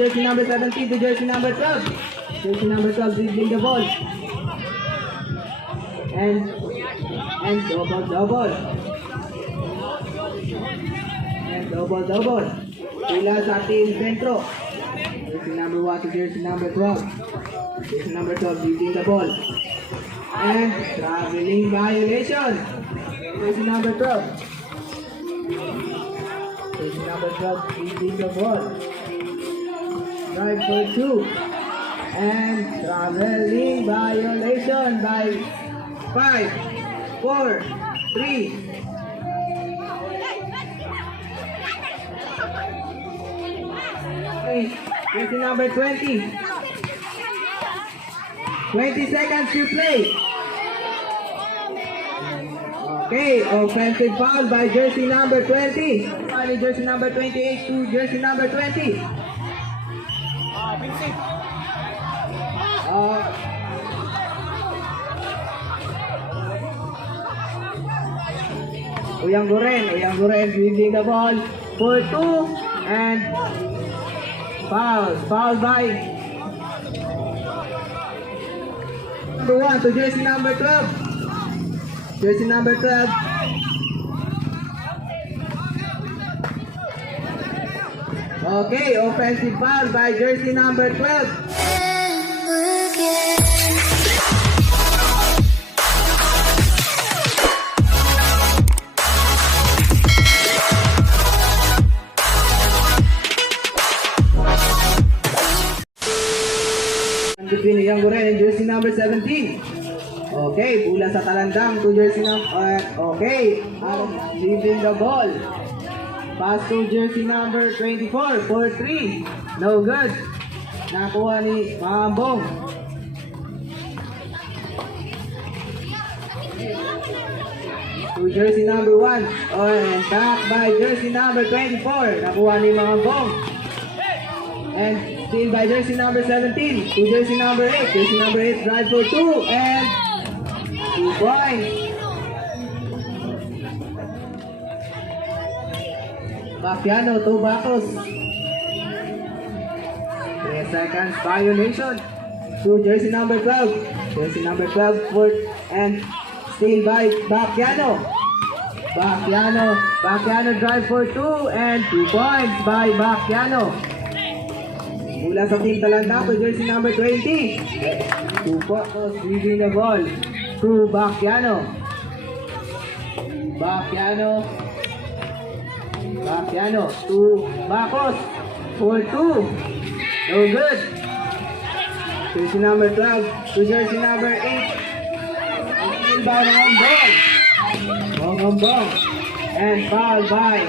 jersey number 17 to jersey number 12. Jersey number 12 dribbling the ball. And double. And double. Pula sa ating sentro. Jersey number 1 to jersey number 12. Jersey number 12 dribbling the ball. And traveling violation. Jersey number 12. Jersey number 12 dribbling the ball. Drive for 2. And traveling violation by 5, 4, 3. Okay, jersey number 20. 20 seconds to play. Okay, offensive foul by jersey number 20. Finally, jersey number 28 to jersey number 20. Uyang Guren dribbling the ball for 2 and foul by number 1 to jersey number 12. Jersey number 12. Okay, offensive foul by jersey number 12. Between Uyang Guren and jersey number 17. Okay, pula sa Talandang to jersey number okay, leaving the ball. Pass to jersey number 24 for 3. No good. Nakuha ni Mambong. To jersey number 1. And back by jersey number 24. Nakuha ni Mambong. And steal by jersey number 17 to jersey number 8. Jersey number 8 drive for 2 and 2 points. Baciano to Bacos. 3 seconds violation to jersey number 12. Jersey number 12 for and steal by Baciano. Baciano drive for 2 and 2 points by Baciano. Mula sa team Talandang to jersey number 20. To Bacos leading the ball to Baciano to Bacos for 2. No good. Jersey number 12 to jersey number 8. Steal by Bonggan. And foul by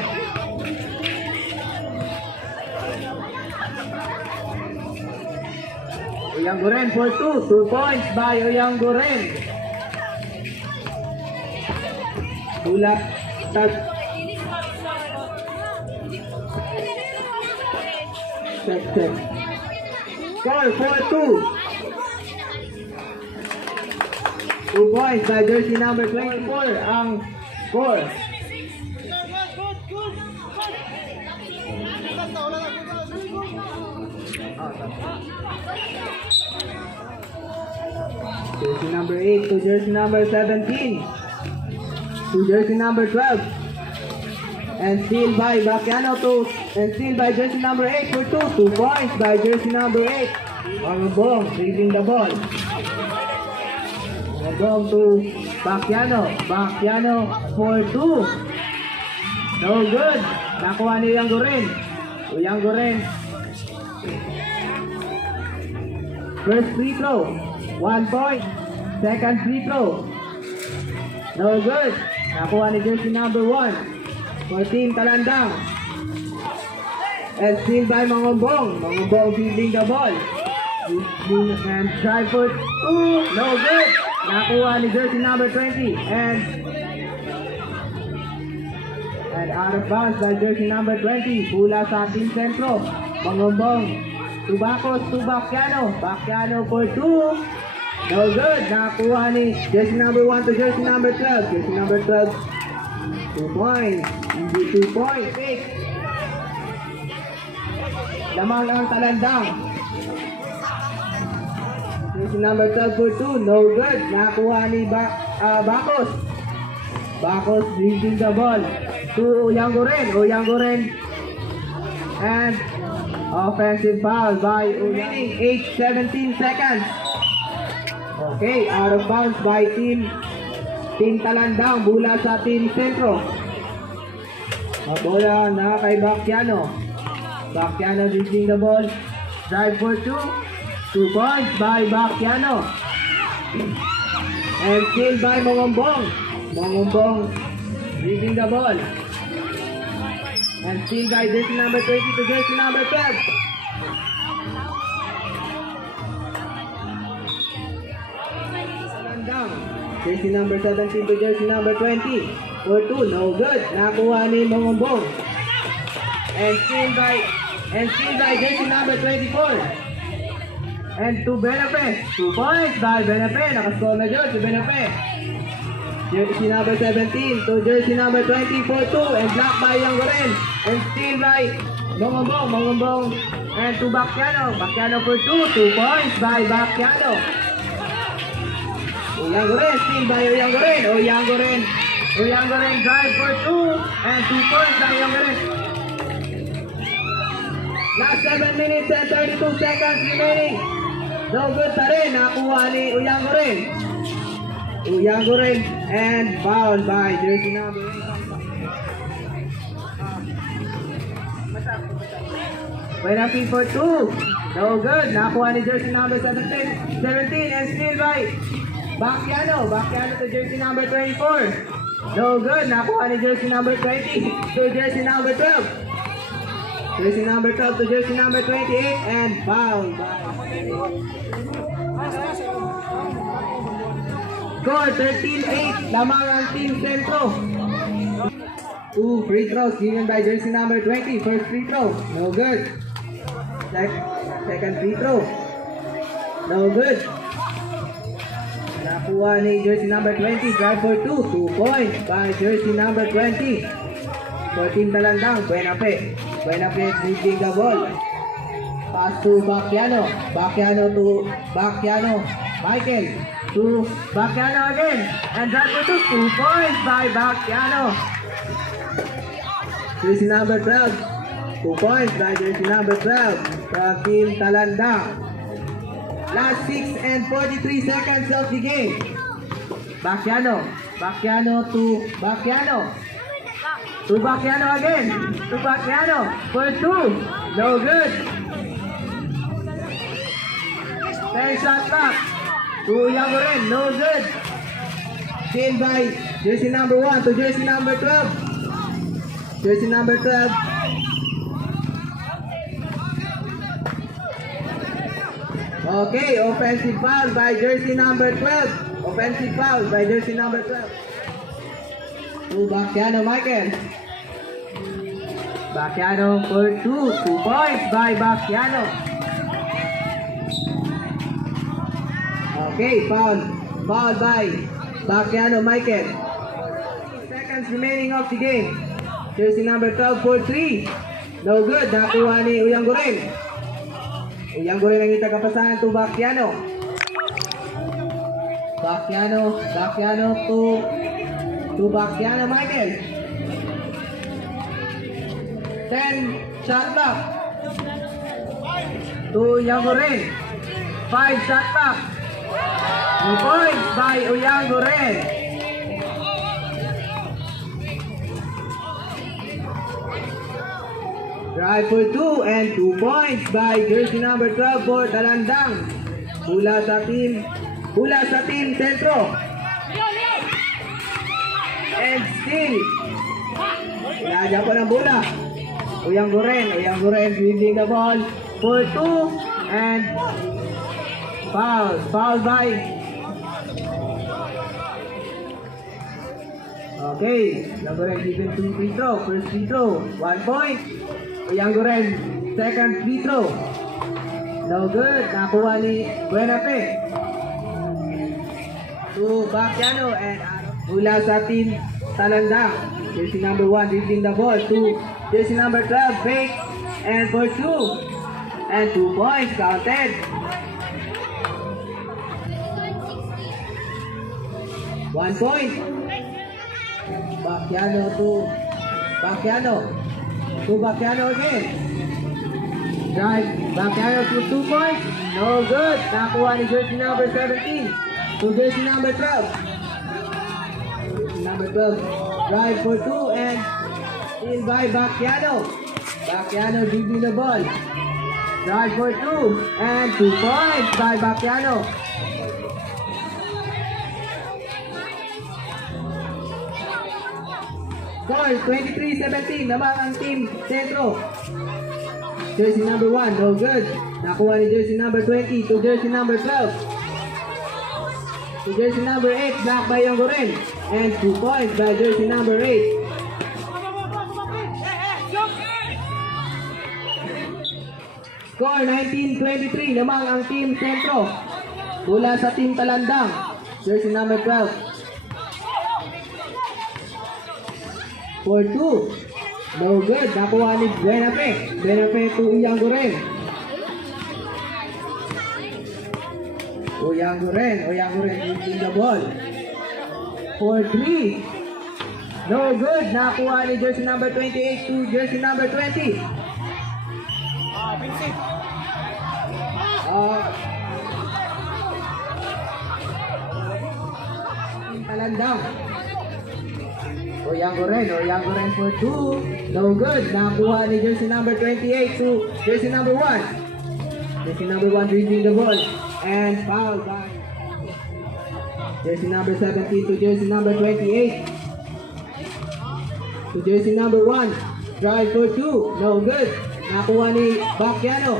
Uyang Guren for 2. 2 points by Uyang Guren. Tulak touch. Check. Score for 2. 2 points by jersey number 24 ang score. Jersey number 8 to jersey number 17 to jersey number 12 and steal by Baciano to and steal by jersey number 8 for 2 points by jersey number 8. Bong dribbling the ball. Bong to Baciano for 2. No good. Nakuha ni Uyang Guren. First free throw, 1 point. Second free throw, no good. Nakuha ni jersey number 1 for team Talandang. And steal by Mangombong dribbling the ball. And try for 2, no good. Nakuha ni jersey number 20 and out of bounds by jersey number 20. Pula sa team sentro. Mangombong to Bacos to Baciano for 2. No good. Nakuha ni jersey number 1 to jersey number 12. Jersey number 12. 2 points. Easy 2 points. lamang ang Talandang. Jersey number 12 for 2, no good. Nakuha ni Bakos. Bakos dribbling the ball to Uyanggoren. And offensive foul by remaining 8-17 seconds. Okay, out of bounds by team Talandang, bola sa team Sentro. Bola na kay Bacchiano. Bacchiano dribbling the ball. Drive for 2. 2 points by Bacchiano. And still by Mongombong. Mongombong dribbling the ball. And still by jersey number 20 to jersey number 12. Talandang. Jersey number 17 to jersey number 20. For 2, no good. Nakuha ni Mongombong. And still by jersey number 24. And to Benape. 2 points by Benape. Nakascore na dyan si Benape. Jersey number 17 to jersey number 20 for 2. And blocked by Uyanggoren. And still by Mongombong. And to Bacchiano. Bacchiano for 2. 2 points by Bacchiano. Uyanggoren. Still by Uyanggoren. Uyanggoren drive for 2. And 2 points by Uyanggoren. Last 7 minutes and 32 seconds remaining. No good pa rin. Nakuha ni Uyanggoren. And fouled by jersey number 8. Penalty for 2. No good. Nakuha ni jersey number 17 and still by Bacchiano. Bacchiano to jersey number 24. No good. Nakuha ni jersey number 20 to jersey number 12. Jersey number 12 to jersey number 28 and fouled by score 13-8. Lamang ang team Sentro. 2 free throws given by jersey number 20. First free throw. No good. Second free throw. No good. Nakuha ni jersey number 20. Drive for 2. 2 points by jersey number 20. 14 Talandang. Benape dribbling the ball. Pass to Bacchiano. Bacchiano to Bacchiano. Michael to Bacchiano again. And drive for 2. 2 points by Bacchiano. Jersey number 12. 2 points by jersey number 12 from team Talandang. Last 6 and 43 seconds of the game. Bacchiano to Bacchiano. To Bacchiano again. To Bacchiano for 2. No good. 10 shot clock. To Uyanggoren. No good. Still by jersey number 1 to jersey number 12. Jersey number 12. Okay, offensive foul by jersey number 12. Offensive foul by jersey number 12. To Bacchiano Michael. Bacchiano for 2. 2 points by Bacchiano. Okay, foul by Bacchiano Michael. Seconds remaining of the game. Jersey number 12 for 3. No good. Nakuha ni Uyanggoren. Uyanggoren ang itakapasahan to Bacchiano. Bacchiano to Bacchiano Michael. 10 shot clock. To Uyanggoren. 5 shot clock. 2 points by Uyanggoren. Drive for 2 and 2 points by jersey number 12 for Talandang. Bola sa team Sentro. And still. Lagyan po ng bola. Uyanggoren dribbling the ball for 2 and foul by. Okay, Uyanggoren given 2 free throw. First free throw, 1 point. Uyanggoren, second free throw. No good. Nakuha ni Benape. To Bacchiano and mula sa team Talandang. Jersey number 1 dribbling the ball to jersey number 12, fake. And for 2. and 2 points counted. 1 point. Bacchiano to Bacchiano. To Bacchiano again. Drive. Bacchiano to 2 points. No good. Nakuha ni jersey number 17. To jersey number 12. Number 12. Drive for 2 and steal by Bacchiano. Bacchiano dribbling the ball. Drive for 2 and 2 points by Bacchiano. Score 23-17 naman ang team Centro. Jersey number 1, no good. Nakuha ni jersey number 20 to jersey number 12. To jersey number 8, blocked by Yongoren. And 2 points by jersey number 8. Score 19-23 naman ang team Centro. Mula sa team Talandang. Jersey number 12. For 2. No good. Nakuha ni Buenafe. Buenafe to Uyanggoren. Uyanggoren using the ball. For 3. No good. Nakuha ni jersey number 28 to jersey number 20. Talandang. Uyanggoren for 2. No good. Nakuha ni jersey number 28 to jersey number 1. Jersey number 1 dribbling the ball. And foul by jersey number 17 to jersey number 28. To jersey number 1. Drive for 2. No good. Nakuha ni Bacchiano.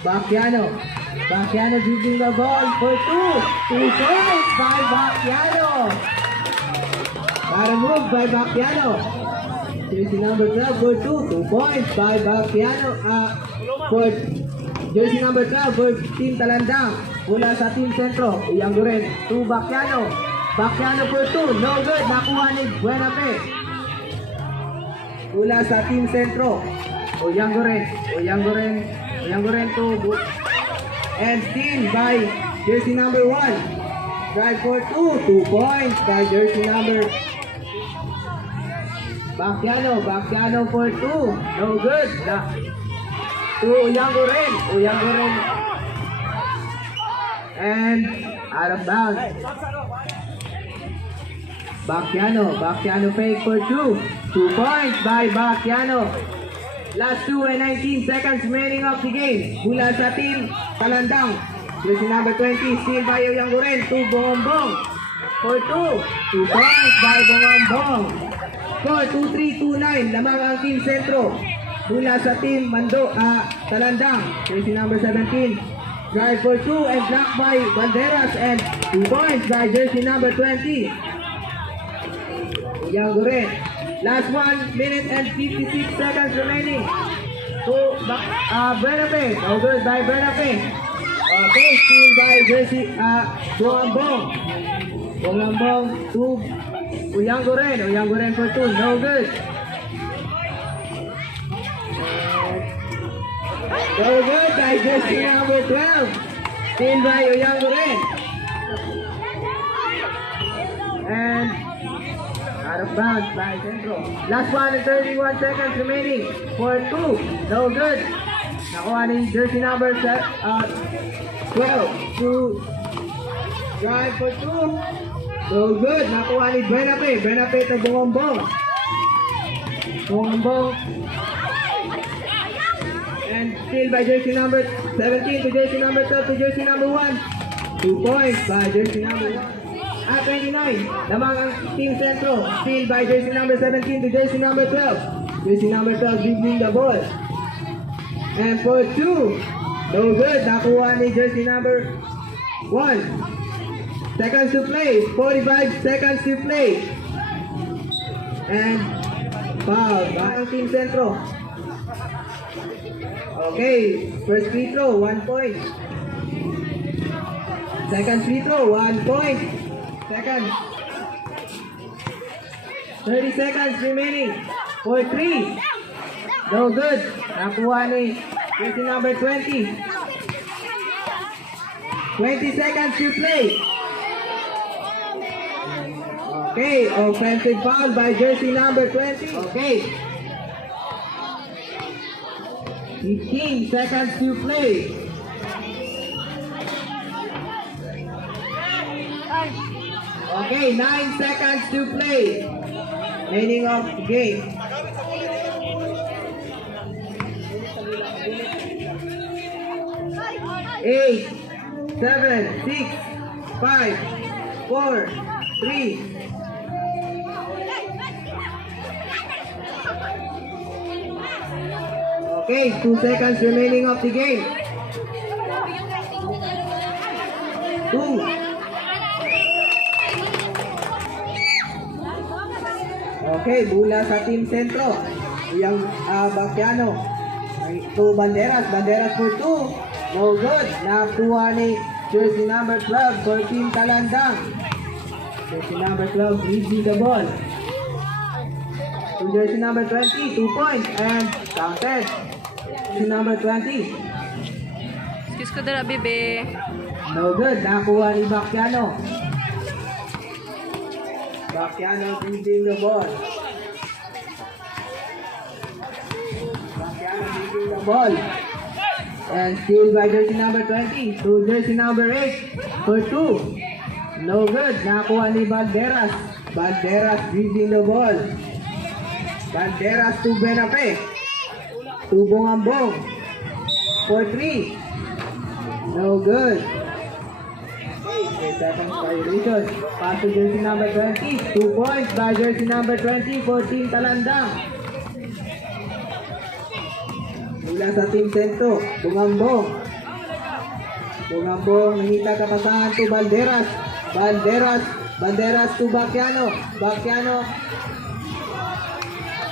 Bacchiano dribbling the ball for 2. 2 points by Bacchiano. Para move by Bacchiano. Jersey number 12 for 2. 2 points by Bacchiano. For jersey number 12 for team Talandang. Mula sa team Centro. Uyanggoren to Bacchiano. Bacchiano for 2. No good. Nakuha ni Buenafe. Mula sa team Centro. Uyanggoren to and steal by jersey number 1. Drive for 2. 2 points by jersey number Bacchiano for 2. No good. To Uyanggoren. And out of bounds. Bacchiano fake for 2. 2 points by Bacchiano. Last 2 and 19 seconds remaining of the game. Mula sa team Talandang. Jersey number 20, steal by Uyanggoren to Bonggan for 2. 2 points by Bonggan. Score 2-3-2-9. Lamang ang team Centro. Mula sa team Talandang. Jersey number 17. Drive for 2 and blocked by Banderas and 2 points by jersey number 20. Uyanggoren. Last 1 minute and 56 seconds remaining. To Buenafe. No good by Buenafe. Okay, steal by jersey Bonggan to Uyanggoren for 2. No good. No good by jersey number 12. Steal by Uyanggoren. And out of bounds by Centro. Last 1 and 31 seconds remaining. For 2. No good. Nakuha ni jersey number 12 to drive for 2. No good. Nakuha ni Buenafe to Bonggan. And still by jersey number 17 to jersey number 12 to jersey number 1. 2 points by jersey number 1. At 29, lamang ang team Centro. Steal by jersey number 17 to jersey number 12. Jersey number 12 dribbling the ball. And for 2, no good. Nakuha ni jersey number 1. Seconds to play. 45 seconds to play. And foul by ang team Centro. Okay, first free throw, 1 point. Second free throw, 1 point. Second. 30 seconds remaining. For 3. No good. Nakuha ni Jersey number 20. 20 seconds to play. Okay, offensive foul by jersey number 20. Okay. 15 seconds to play. Okay, 9 seconds to play. Remaining of the game. Eight, 7, 6, 5, 4, 3. Okay, 2 seconds remaining of the game. 2. Okay, bola sa team sentro. Yung Bakiano. 2 banderas. Banderas for 2. No good. Nakuha ni jersey number 12 for team Talandang. Jersey number 12 leading the ball. To jersey number 20, 2 points and counted. Jersey number 20. Excuse ko dala, bebe. No good. Nakuha ni Bakiano. Bakiano leading the ball. Bakiano leading the ball. And steal by jersey number 20 to jersey number 8 for 2. No good. Nakuha ni Banderas. Banderas leading the ball. Banderas to Benape. To Bonggan for 3. No good. 8 seconds violation. Pass to jersey number 20. 2 points by jersey number 20 for team Talandang. Mula sa team sentro, Bonggan. Bonggan nangita kapasahan to Banderas. Banderas to Bakiano. Bakiano.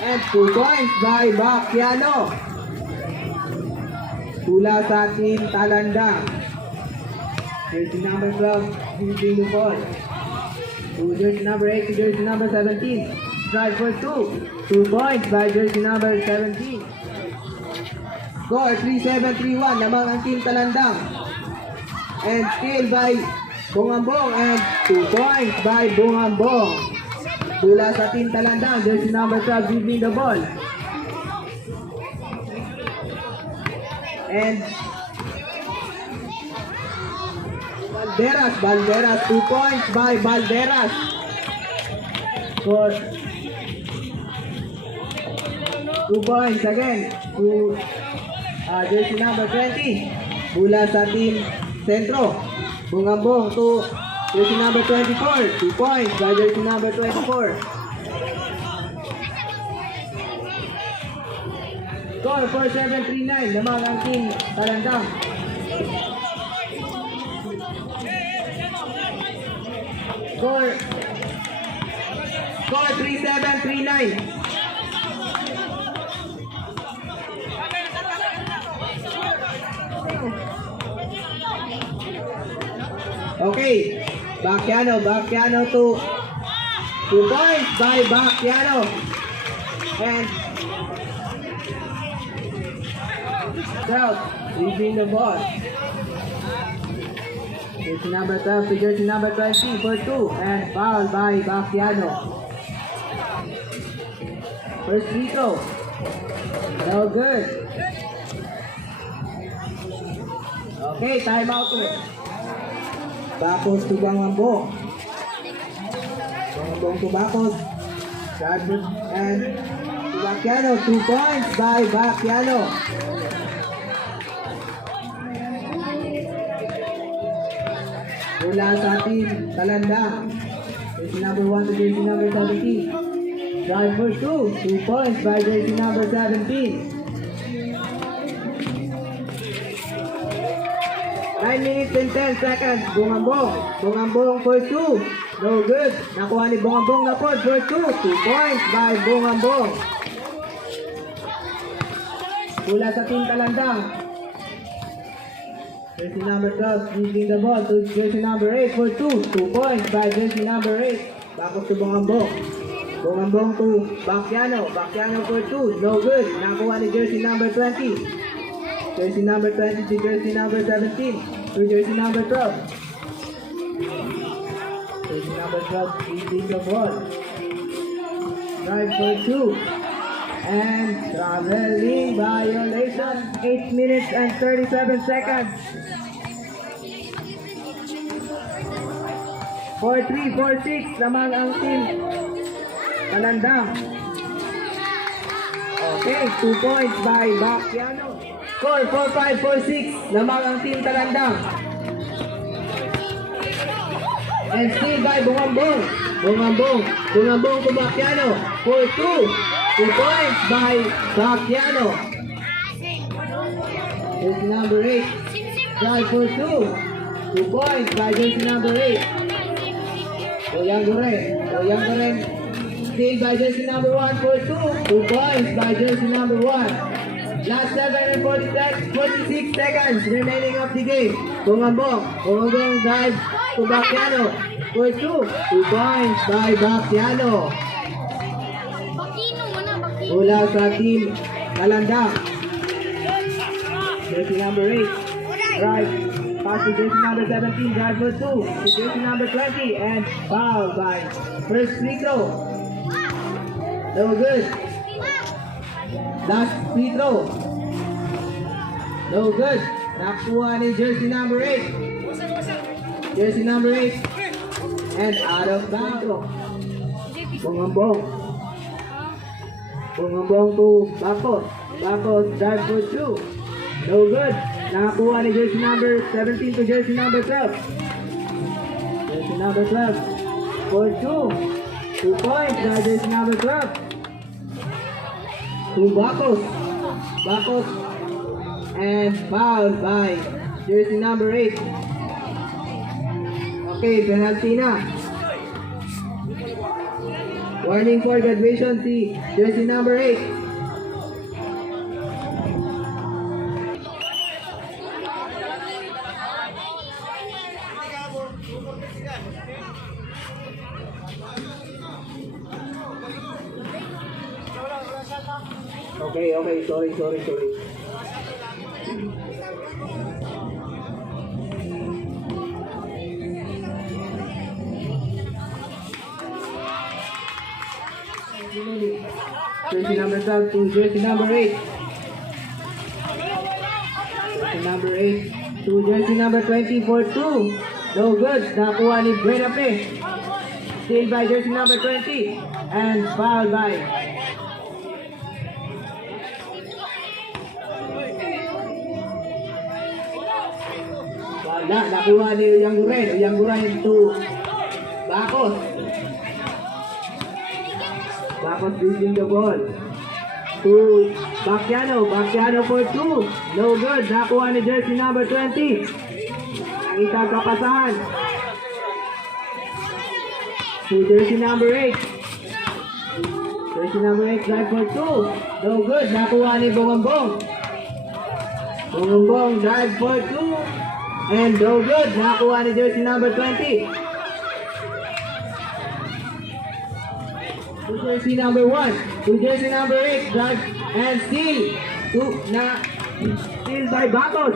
And 2 points by Bakiano. Mula sa team Talandang. Jersey number 12, leading the ball. To jersey number 8 to jersey number 17. Strike for 2. 2 points by jersey number 17. Score 3-7-3-1 lamang ang team Talandang. And steal by Bonggan and 2 points by Bonggan. Mula sa team Talandang, jersey number 12 leading the ball. And Banderas, 2 points by Banderas. For 2 points again to jersey number 20. Mula sa team Sentro, Bonggan to jersey number 24. 2 points by jersey number 24. Score 4-7-3-9 lamang ang team Talandang. Score 3-7-3-9. Okay, Bakiano to 2 points by Bakiano. And South leading the ball. Jersey number 12 to jersey number 20 for 2 and foul by Bakiano. First free throw. No good. Okay, time out. Bakos to Bonggan. Bonggan to Bakos. And to Bakiano. 2 points by Bakiano. Mula sa team Talandang. Jersey number 1 to jersey number 17. Drive for 2 points by jersey number 17. 9 minutes and 10 seconds. Bonggan for 2. No good. Nakuha ni Bonggan na po for 2. 2 points by Bonggan. Mula sa team Talandang. Jersey number 12 leading the ball to jersey number 8 for 2. 2 points by jersey number 8. Bakos to Bonggan. Bonggan to Bakiano. Bakiano for 2. No good. Nakuha ni jersey number 20. Jersey number 20 to jersey number 17. To jersey number 12. Jersey number 12, release the ball. Drive for 2. And traveling violation. 8 minutes and 37 seconds. 4-3, 4-6. Lamang ang team Talandang. Okay, 2 points by Bakiano. Score 4-5, 4-6. Lamang ang team Talandang. And still by Bonggan. Bonggan to Bakiano. 4-2. 2 points by Bakiano. Jersey number 8. Drive for 2. 2 points by jersey number 8. Bonggan. Still by jersey number 1 for 2. 2 points by jersey number 1. Last 7 and 46 seconds remaining of the game. Bonggan drive to Bakiano for 2. 2 points by Bakiano. Mula sa team Talandang. Jersey number 8. Drive. Pass to jersey number 17. Drive for 2. To jersey number 20. And foul by first free throw. No good. Last free throw. No good. Nakuha ni jersey number 8. Jersey number 8. And out of bounds. Bonggan to Bakos. Drive for 2. No good. Nakakuha ni jersey number 17 to jersey number 12. Jersey number 12 for 2. 2 points by jersey number 12. To Bakos. And fouled by jersey number 8. Okay, penalty na. Warning for graduation fee, jersey number 8. Okay, sorry. Jersey number 12 to jersey number 8. Jersey number 8 to jersey number 20 for 2. No good. Nakuha ni Buenape. Still by jersey number 20. And foul by nakuha ni Uyangguren to Bakos. Bakos losing the ball to Bakiano for 2. No good. Nakuha ni jersey number 20. Ang isang kapasahan to jersey number 8. Jersey number 8 drive for 2. No good. Nakuha ni Bonggan drive for 2. And no good. Nakuha ni jersey number 20. To jersey number 1. To jersey number 8. Drive and steal. Steal by Bakos.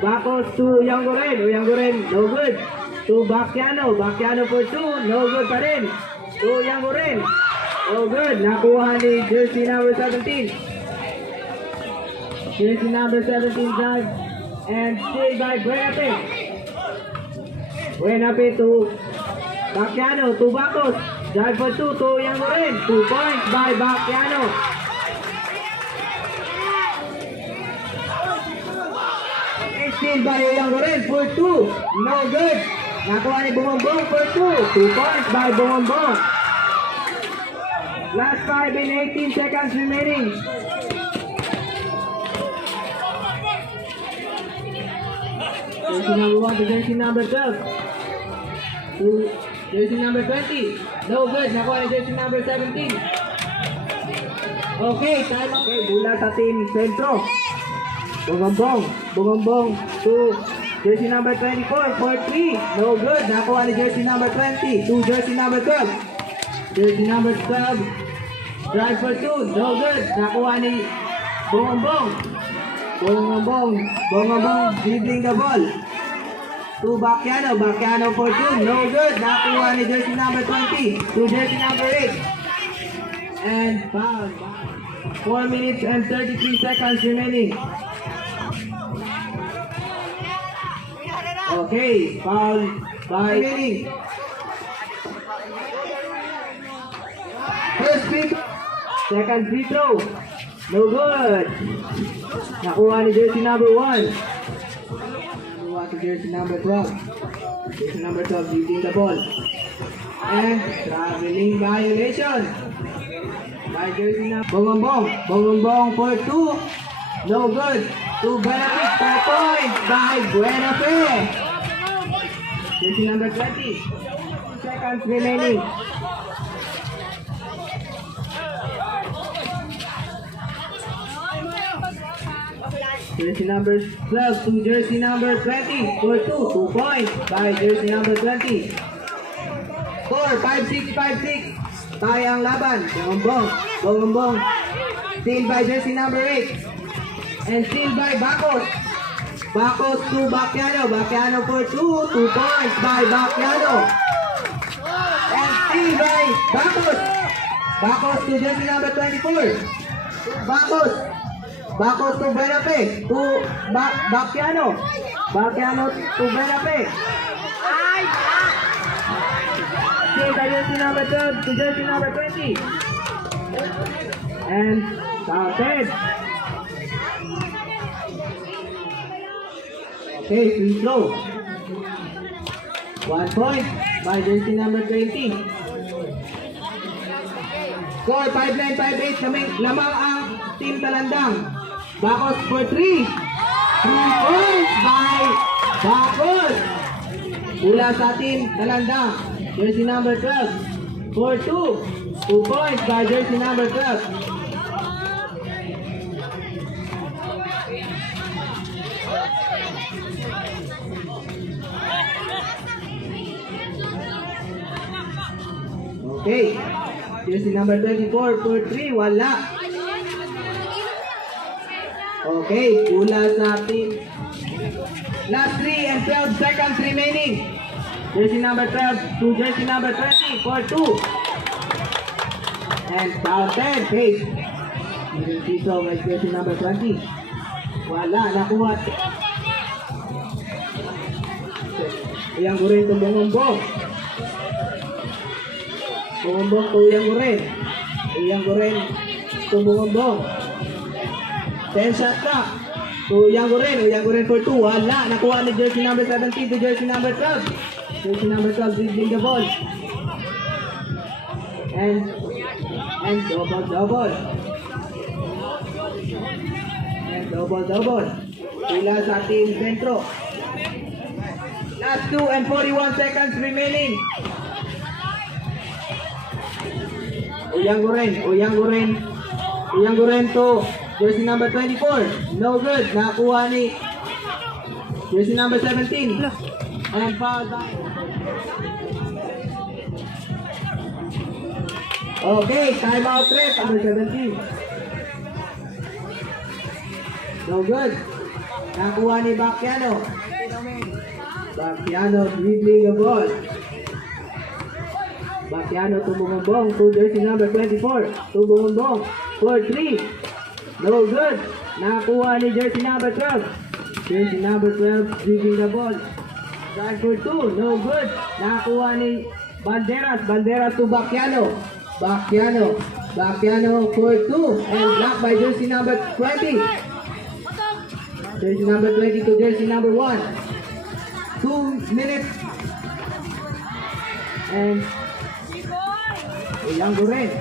Bakos to Uyangguren. No good. To Bakiano for 2. No good pa rin. To Uyangguren. No good. Nakuha ni jersey number 17. Jersey number 17 drive. And still by Buenape to Bakiano to Bakos. Drive for 2 to Uyangguren. 2 points by Bakiano. And still by Uyangguren for 2. No good. Nakuha ni Bonggan for 2. 2 points by Bonggan. Last 5 and 18 seconds remaining. Jersey number 1 to jersey number 12. To jersey number 20. No good. Nakuha ni jersey number 17. Okay, time out. Okay, mula sa team Centro. Bonggan to jersey number 24 for 3. No good. Nakuha ni jersey number 20. To jersey number 12. Jersey number 12. Drive for 2. No good. Nakuha ni Bonggan. Bonggan dribbling the ball. To Bakiano for 2. No good. Nakuha ni jersey number 20 to jersey number 8. And foul. 4 minutes and 33 seconds remaining. Okay, foul by remaining. First free throw. Second free throw. No good. Nakuha ni jersey number 1. Nakuha to jersey number 12. Jersey number 12 leading the ball. And traveling violation. By jersey number Bonggan for 2. No good. To benefit 4 points by Buenafe. Jersey number 20. Seconds remaining. Jersey number 12 to jersey number 20 for 2 points by jersey number 20. Score 5-6. Tayo ang laban. Bonggan. Steal by jersey number 8. And steal by Bacos. Bacos to Bakiano for 2 points by Bakiano. And steal by Bacos to jersey number 24. Bacos to Buenafe to Bakiano to Buenafe. Steal by jersey number 12 to jersey number 20. And counted. Okay, free throw. 1 point by jersey number 20. Score 5-9, 5-8. Lamang ang team Talandang. Bacos for 3. 3 points by Bacos. Mula sa team Talandang. Jersey number 12 for 2 points by jersey number 12. Okay, jersey number 24 for 3, wala. Okay, pula sa team. Last 3 and 12 seconds remaining. Jersey number 12 to jersey number 20 for 2. And counted, hey. Dito may jersey number 20. Wala, nakuha. Yang gurin to Bonggan. Bonggan to yang gurin to Bonggan. 10 shot na. To yang gurin for 2. Wala, nakuha ni jersey number 17 to jersey number 12. Jersey number 12 dribbling the ball. And double. And double. Pila sa team Centro. Last 2 and 41 seconds remaining. Uyang gurin to jersey number 24. No good. Nakuha ni jersey number 17. And foul by. Okay, timeout ref number 17. No good. Nakuha ni Bakiano dribbling the ball. Bakiano to Bonggan to jersey number 24. To Bonggan for 3. No good. Nakuha ni jersey number 12. Jersey number 12 dribbling the ball. Drive for 2. No good. Nakuha ni Banderas to Bakiano for 2. And blocked by jersey number 20. Jersey number 20 to jersey number 1. 2 minutes. And Uyang gurin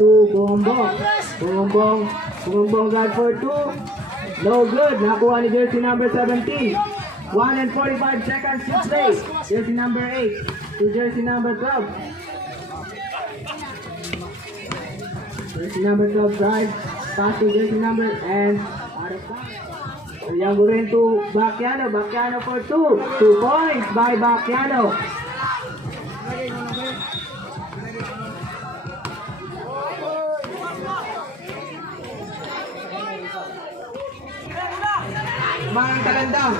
to Bonggan guard for 2. No good. Nakuha ni jersey number 17. 1 and 45 seconds to play. Jersey number 8 to jersey number 12. Jersey number 12 drive. Pass to jersey number and out of time. Uyang gurin to Bakiano for 2. 2 points by Bakiano. Mang Talandang.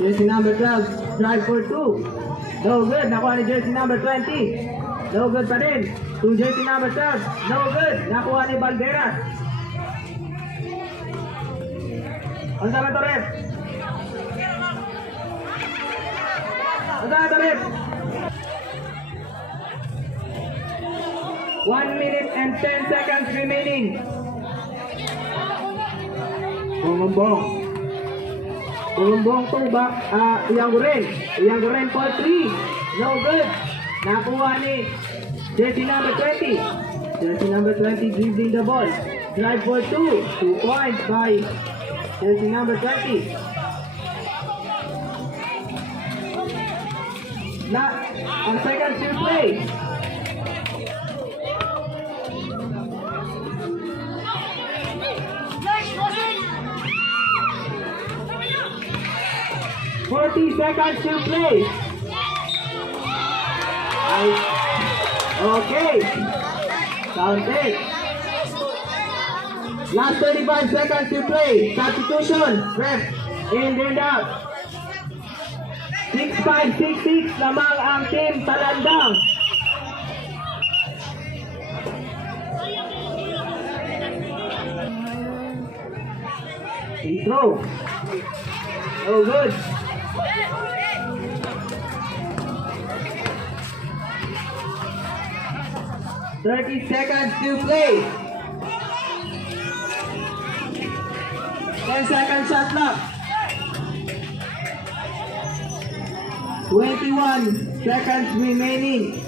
Jersey number 12, drive for 2. No good, nakuha ni jersey number 20. No good pa rin. To jersey number 12, no good, nakuha ni Balderas. Ang tama to, ref. Ang tama to, ref. 1 minute and 10 seconds remaining. Bonggan. Bonggan to back. Iyang Guren for 3. No good. Nakuha ni jersey number 20. Jersey number 20 dribbling the ball. Drive for 2. 2 points by jersey number 20. Ang second still play. Forty seconds to play. Okay. Counted. Last 35 seconds to play. Substitution. Ref. In and out. 6-5, 6-6 lamang ang team Talandang. Free throw. Oh, good. Thirty seconds to play. 10 seconds shot clock. 21 seconds remaining.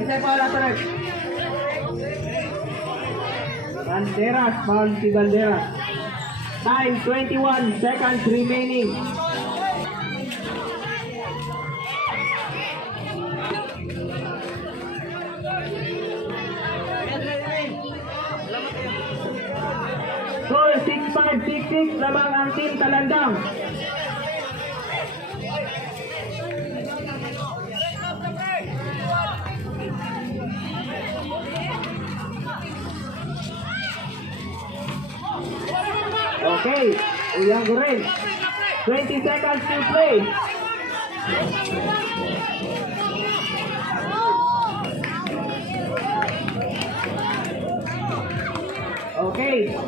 Kita pala tarik. Banderas, foul si Banderas. Time 21 seconds remaining. Score 6-5, 6-6 lamang ang team Talandang. Okay, Uyang Guren. 20 seconds to play. Okay.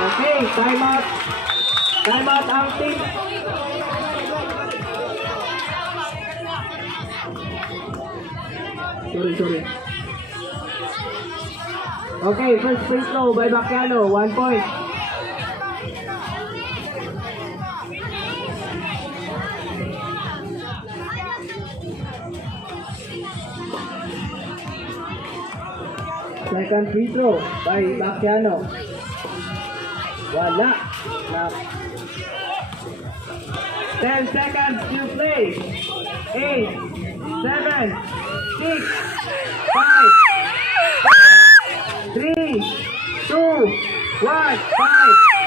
Okay, time out. Time out ang team. Sorry. Okay, first free throw by Bacchiano, 1 point. Second free throw by Bacchiano. Wala. 10 seconds to play. 8, 7, 6, 5, 3, 2, 1, 5.